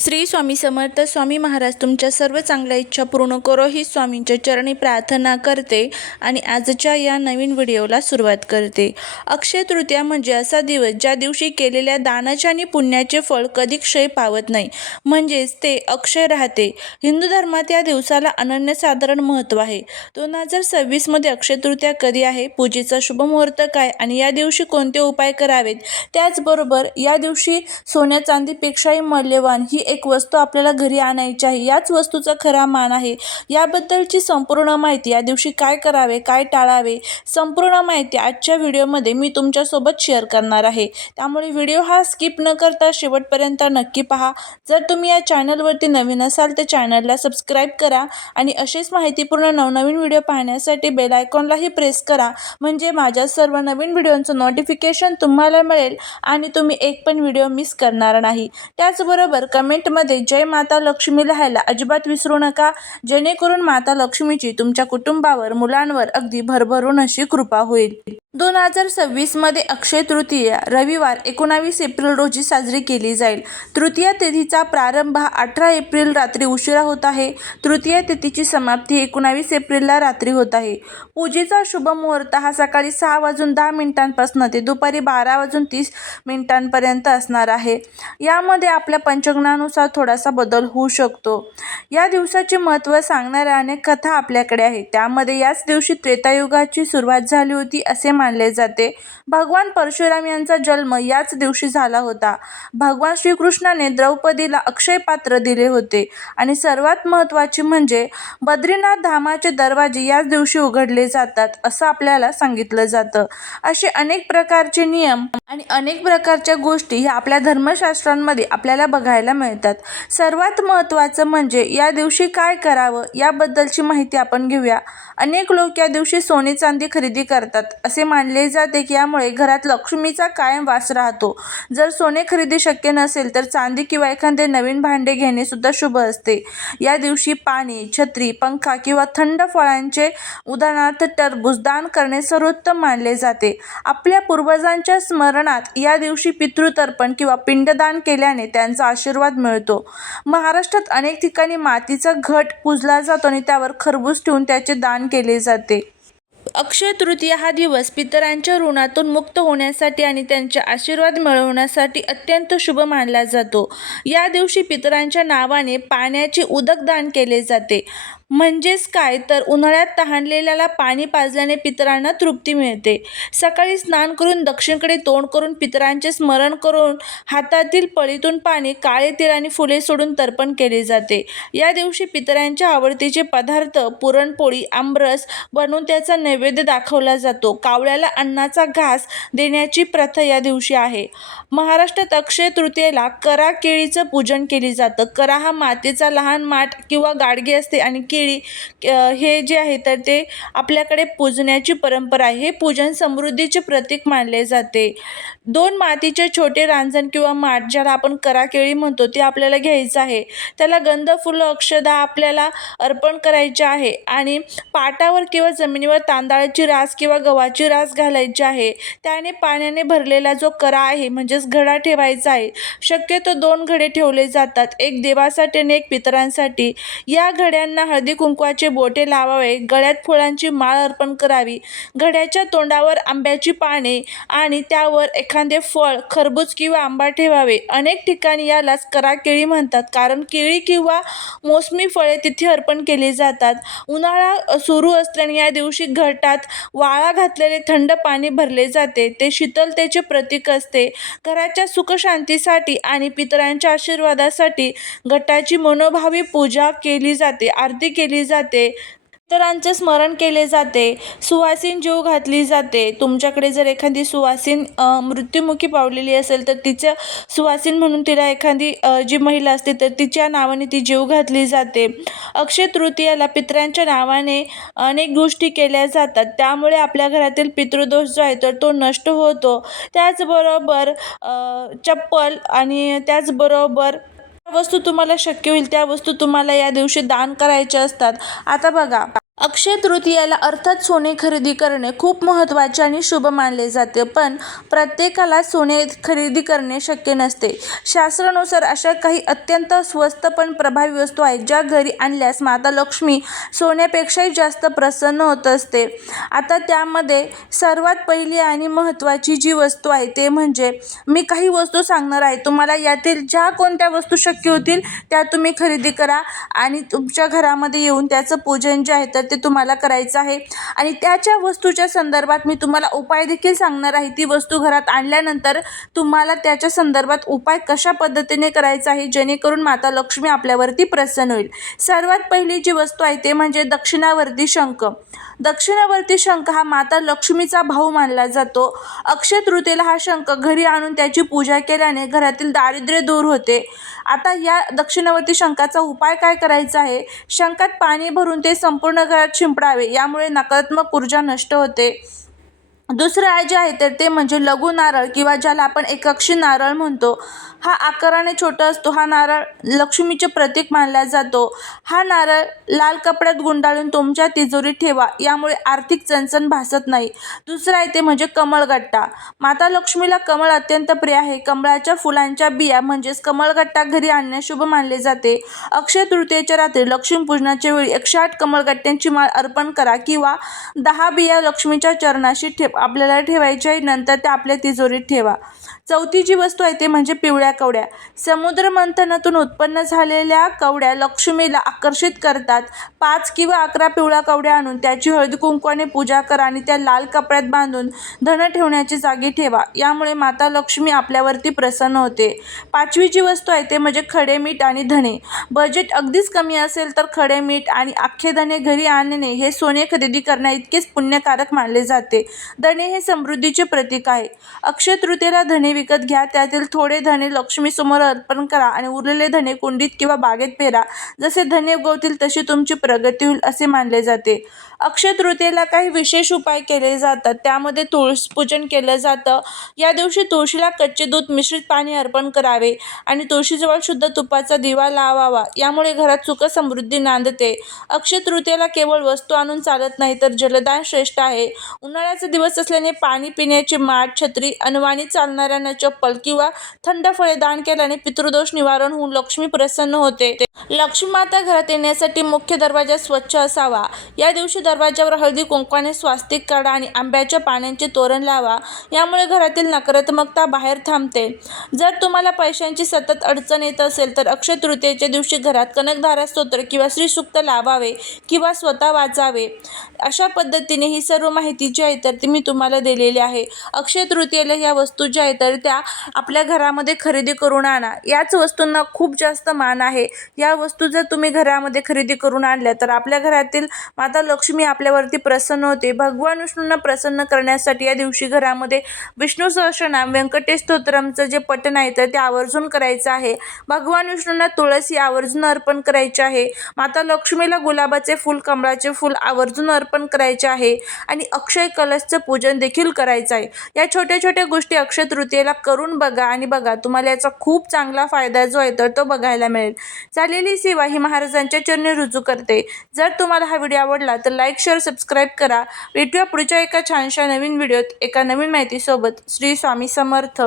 श्री स्वामी समर्थ. स्वामी महाराज तुमच्या सर्व चांगल्या इच्छा पूर्ण करो ही स्वामींच्या चरणी प्रार्थना करते आणि आजच्या या नवीन व्हिडिओला सुरुवात करते. अक्षय तृतीया म्हणजे असा दिवस ज्या दिवशी केलेल्या दानाचे आणि पुण्याचे फळ कधी क्षय पावत नाही, म्हणजेच ते अक्षय राहते. हिंदू धर्मात या दिवसाला अनन्यसाधारण महत्त्व आहे. 2026 मध्ये अक्षय तृतीया कधी आहे, पूजेचा शुभ मुहूर्त काय आणि या दिवशी कोणते उपाय करावेत, त्याचबरोबर या दिवशी सोन्या चांदीपेक्षाही मौल्यवान ही एक वस्तू आपल्याला घरी आणायची आहे, याच वस्तूचा खरा मान आहे, याबद्दलची संपूर्ण माहिती, या दिवशी काय करावे काय टाळावे, संपूर्ण माहिती आजच्या व्हिडिओमध्ये मी तुमच्यासोबत शेअर करणार आहे. त्यामुळे व्हिडिओ हा स्किप न करता शेवटपर्यंत नक्की पहा. जर तुम्ही या चॅनलवरती नवीन असाल तर चॅनलला सबस्क्राईब करा आणि असेच माहितीपूर्ण नवनवीन व्हिडिओ पाहण्यासाठी बेल आयकॉनलाही प्रेस करा, म्हणजे माझ्या सर्व नवीन व्हिडिओचं नोटिफिकेशन तुम्हाला मिळेल आणि तुम्ही एक पण व्हिडिओ मिस करणार नाही. त्याचबरोबर कमेंटमध्ये जय माता लक्ष्मी लिहायला अजिबात विसरू नका, जेणेकरून माता लक्ष्मीची तुमच्या कुटुंबावर, मुलांवर अगदी भरभरून अशी कृपा होईल. 2026 मध्ये अक्षय तृतीया रविवार 19 एप्रिल रोजी साजरी केली जाईल. तृतीया तिथीचा प्रारंभ 18 एप्रिल रात्री उशिरा होत आहे. तृतीया तिथीची समाप्ती 19 एप्रिलला रात्री होत आहे. पूजेचा शुभ मुहूर्त हा सकाळी 6:10 ते दुपारी 12:30 असणार आहे. यामध्ये आपल्या पंचांगानुसार थोडासा बदल होऊ शकतो. या दिवसाचे महत्त्व सांगणाऱ्या अनेक कथा आपल्याकडे आहेत. त्यामध्ये याच दिवशी त्रेतायुगाची सुरुवात झाली होती असे मानले जाते. भगवान परशुराम यांचा जन्म याच दिवशी झाला होता. भगवान श्रीकृष्णाने द्रौपदीला अक्षय पात्र दिले होते आणि सर्वात महत्त्वाचे म्हणजे बद्रीनाथ धामाचे दरवाजे याच दिवशी उघडले जातात असं आपल्याला सांगितलं जातं. असे अनेक प्रकारचे नियम आणि अनेक प्रकारच्या गोष्टी ह्या आपल्या धर्मशास्त्रांमध्ये आपल्याला बघायला मिळतात. सर्वात महत्त्वाचं म्हणजे या दिवशी काय करावं याबद्दलची माहिती आपण घेऊया. अनेक लोक या दिवशी सोने चांदी खरेदी करतात. असे मानले जाते की यामुळे घरात लक्ष्मीचा कायम वास राहतो. जर सोने खरेदी शक्य नसेल तर चांदी किंवा एखादे नवीन भांडे घेणे सुद्धा शुभ असते. या दिवशी पाणी, छत्री, पंखा किंवा थंड फळांचे उदाहरणार्थ टरबूज दान करणे सर्वोत्तम मानले जाते. आपल्या पूर्वजांच्या स्मरणात या दिवशी पितृतर्पण किंवा पिंडदान केल्याने त्यांचा आशीर्वाद मिळतो. महाराष्ट्रात अनेक ठिकाणी मातीचा घट पूजला जातो आणि त्यावर खरबूज ठेवून त्याचे दान केले जाते. अक्षय तृतीया हा दिवस पितरांच्या ऋणातून मुक्त होण्यासाठी आणि त्यांचे आशीर्वाद मिळवण्यासाठी अत्यंत शुभ मानला जातो. या दिवशी पितरांच्या नावाने पाण्याचे उदक दान केले जाते. म्हणजेच काय तर उन्हाळ्यात तहानलेल्याला पाणी पाजल्याने पितरांना तृप्ती मिळते. सकाळी स्नान करून दक्षिणेकडे तोंड करून पितरांचे स्मरण करून हातातील पळीतून पाणी, काळे तीळ आणि फुले सोडून तर्पण केले जाते. या दिवशी पितरांच्या आवडतीचे पदार्थ पुरणपोळी, आमरस बनवून त्याचा नैवेद्य दाखवला जातो. कावळ्याला अन्नाचा घास देण्याची प्रथा या दिवशी आहे. महाराष्ट्रात अक्षय तृतीयेला करा केळीचं पूजन केले जातं. करा हा मातीचा लहान माठ किंवा गाडगे असते आणि केळी हे जे आहे तर ते आपल्याकडे पूजण्याची परंपरा आहे. हे पूजन समृद्धीचे प्रतीक मानले जाते. 2 मातीचे छोटे रांजण किंवा माठ, ज्याला आपण करा केळी म्हणतो, ते आपल्याला घ्यायचं आहे. त्याला गंध, फुलं, अक्षदा आपल्याला अर्पण करायचे आहे आणि पाटावर किंवा जमिनीवर तांदळाची रास किंवा गव्हाची रास घालायची आहे. त्याने पाण्याने भरलेला जो करा आहे म्हणजेच घडा ठेवायचा आहे. शक्यतो 2 घडे ठेवले जातात, एक देवासाठी आणि एक पितरांसाठी. या घड्यांना हळदी कुंकवाचे बोटे लावावे, गळ्यात फुलांची माळ अर्पण करावी. घड्याच्या तोंडावर आंब्याची पाने आणि त्यावर एखादे फळ, खरबूज किंवा आंबा ठेवावे. अनेक ठिकाणी यालाच करा केळी म्हणतात, कारण केळी किंवा मोसमी फळे तिथे अर्पण केली जातात. उन्हाळा सुरू असल्याने या दिवशी घटात वाळा घातलेले थंड पाणी भरले जाते. ते शीतलतेचे प्रतीक असते. घराच्या सुखशांतीसाठी आणि पितरांच्या आशीर्वादासाठी घटाची मनोभावी पूजा केली जाते, आरती केली जाते, पितरांचे स्मरण केले जाते, सुवासीन जेव घातली जाते. तुमच्याकडे जर एखादी सुवासीन मृत्युमुखी पावलेली असेल तर तिच्या सुवासीन म्हणून तिला एखादी जी महिला असते तर तिच्या नावाने ती जेव घातली जाते. अक्षय तृतीयाला पितरांच्या नावाने अनेक गोष्टी केल्या जातात. त्यामुळे आपल्या घरातील पितृदोष जो आहे तर तो नष्ट होतो. त्याचबरोबर चप्पल आणि त्याचबरोबर वस्तू तुम्हाला शक्य होईल त्या वस्तू तुम्हाला या दिवशी दान करायच्या असतात. आता बघा, अक्षय तृतीयेला अर्थात सोने खरेदी करणे खूप महत्त्वाचे आणि शुभ मानले जाते. पण प्रत्येकाला सोने खरेदी करणे शक्य नसते. शास्त्रानुसार अशा काही अत्यंत स्वस्त पण प्रभावी वस्तू आहेत ज्या घरी आणल्यास माता लक्ष्मी सोन्यापेक्षाही जास्त प्रसन्न होत असते. आता त्यामध्ये सर्वात पहिली आणि महत्त्वाची जी वस्तू आहे ते म्हणजे मी काही वस्तू सांगणार आहे. तुम्हाला यातील ज्या कोणत्या वस्तू शक्य होतील त्या तुम्ही खरेदी करा आणि तुमच्या घरामध्ये येऊन त्याचं पूजन जे आहे तर ते तुम्हाला करायचं आहे. आणि त्याच्या वस्तूच्या संदर्भात मी तुम्हाला उपाय देखील सांगणार आहे. ती वस्तू घरात आणल्यानंतर तुम्हाला त्याच्या संदर्भात उपाय कशा पद्धतीने करायचा आहे जेणेकरून माता लक्ष्मी आपल्यावरती प्रसन्न होईल. सर्वात पहिली जी वस्तू आहे ते म्हणजे दक्षिणावर्ती शंख. दक्षिणावर्ती शंख हा माता लक्ष्मीचा भाऊ मानला जातो. अक्षय तृतीयेला हा शंख घरी आणून त्याची पूजा केल्याने घरातील दारिद्र्य दूर होते. आता या दक्षिणावर्ती शंखाचा उपाय काय करायचा आहे? शंखात पाणी भरून ते संपूर्ण घरात शिंपडावे. यामुळे नकारात्मक ऊर्जा नष्ट होते. दुसरं जे आहे तर ते म्हणजे लघु नारळ किंवा ज्याला आपण एकअक्षी नारळ म्हणतो. हा आकाराने छोटा असतो. हा नारळ लक्ष्मीचे प्रतीक मानला जातो. हा नारळ लाल कपड्यात गुंडाळून तुमच्या तिजोरीत ठेवा. यामुळे आर्थिक चणचण भासत नाही. दुसरं आहे ते म्हणजे कमळगट्टा. माता लक्ष्मीला कमळ अत्यंत प्रिय आहे. कमळाच्या फुलांच्या बिया म्हणजेच कमळगट्टा घरी आणणे शुभ मानले जाते. अक्षय तृतीयेच्या रात्री लक्ष्मीपूजनाच्या वेळी 108 कमळगट्ट्यांची माळ अर्पण करा किंवा 10 बिया लक्ष्मीच्या चरणाशी आपल्याला ठेवायच्या आहे. नंतर त्या आपल्या तिजोरीत ठेवा. चौथी जी वस्तू आहे ते म्हणजे पिवळ्या कवड्या. समुद्र मंथनातून उत्पन्न झालेल्या कवड्या लक्ष्मीला आकर्षित करतात. 5 किंवा 11 पिवळ्या कवड्या आणून त्याची हळदी कुंकवाने पूजा करा आणि त्या लाल कपड्यात बांधून धन ठेवण्याची जागी ठेवा. यामुळे माता लक्ष्मी आपल्यावरती प्रसन्न होते. पाचवी जी वस्तू आहे ते म्हणजे खडे मीठ आणि धने. बजेट अगदीच कमी असेल तर खडे मीठ आणि अख्खे धने घरी आणणे हे सोने खरेदी करण्याइतकेच पुण्यकारक मानले जाते. धने हे समृद्धीचे प्रतीक आहे. अक्षय तृतीयेला धने विकत घ्या. त्यातील थोडे धने लक्ष्मीसमोर अर्पण करा आणि उरलेले धने कुंडीत किंवा बागेत पेरा. जसे धने उगवतील तशी तुमची प्रगती होईल असे मानले जाते. अक्षय तृतीयेला काही विशेष उपाय केले जातात. त्यामध्ये तुळस पूजन केलं जातं. या दिवशी तुळशीला कच्चे दूध मिश्रित पाणी अर्पण करावे आणि तुळशीजवळ शुद्ध तुपाचा दिवा लावावा. यामुळे घरात सुख समृद्धी नांदते. अक्षय तृतीयेला केवळ वस्तू आणून चालत नाही तर जलदान श्रेष्ठ आहे. उन्हाळ्याचा दिवस असल्याने पाणी पिण्याची माठ, छत्री, अनवाणी चालणाऱ्यांना चप्पल किंवा थंड फळे दान केल्याने पितृदोष निवारण होऊन लक्ष्मी प्रसन्न होते. लक्ष्मी माता घरात येण्यासाठी मुख्य दरवाजा स्वच्छ असावा. या दिवशी दरवाजावर हळदी कुंकवाने स्वास्तिक काढा आणि आंब्याच्या पानांचे तोरण लावा. यामुळे घरातील नकारात्मकता बाहेर थांबते. जर तुम्हाला पैशांची सतत अडचण येत असेल तर अक्षय तृतीयेच्या दिवशी घरात कनकधारा स्तोत्र किंवा श्रीसूक्त लावावे किंवा स्वतः वाचावे. अशा पद्धतीने ही सर्व माहिती जी आहे तर ती मी तुम्हाला दिलेली आहे. अक्षय तृतीयेला ह्या वस्तू ज्या आहेत तर त्या आपल्या घरामध्ये खरेदी करून आणा. याच वस्तूंना खूप जास्त मान आहे. या वस्तू जर तुम्ही घरामध्ये खरेदी करून आणल्या तर आपल्या घरातील माता लक्ष्मी आपल्यावरती प्रसन्न होते. भगवान विष्णूंना प्रसन्न करण्यासाठी या दिवशी घरामध्ये विष्णू सहस्त्रनाम, व्यंकटेश स्तोत्रमचं जे पठण आहे तर ते आवर्जून करायचं आहे. भगवान विष्णूंना तुळसी आवर्जून अर्पण करायची आहे. माता लक्ष्मीला गुलाबाचे फूल, कमळाचे फूल आवर्जून अर्पण करायचे आहे आणि अक्षय कलशचं पूजन देखील करायचं आहे. या छोट्या छोट्या गोष्टी अक्षय तृतीयेला करून बघा आणि बघा तुम्हाला याचा खूप चांगला फायदा जो आहे तर तो बघायला मिळेल. चाललेली सेवा ही महाराजांच्या चरणी रुजू करते. जर तुम्हाला हा व्हिडिओ आवडला तर लाईक, शेअर, सबस्क्राईब करा. भेटूया पुढच्या एका छानशा नवीन व्हिडिओत एका नवीन माहितीसोबत. श्री स्वामी समर्थ.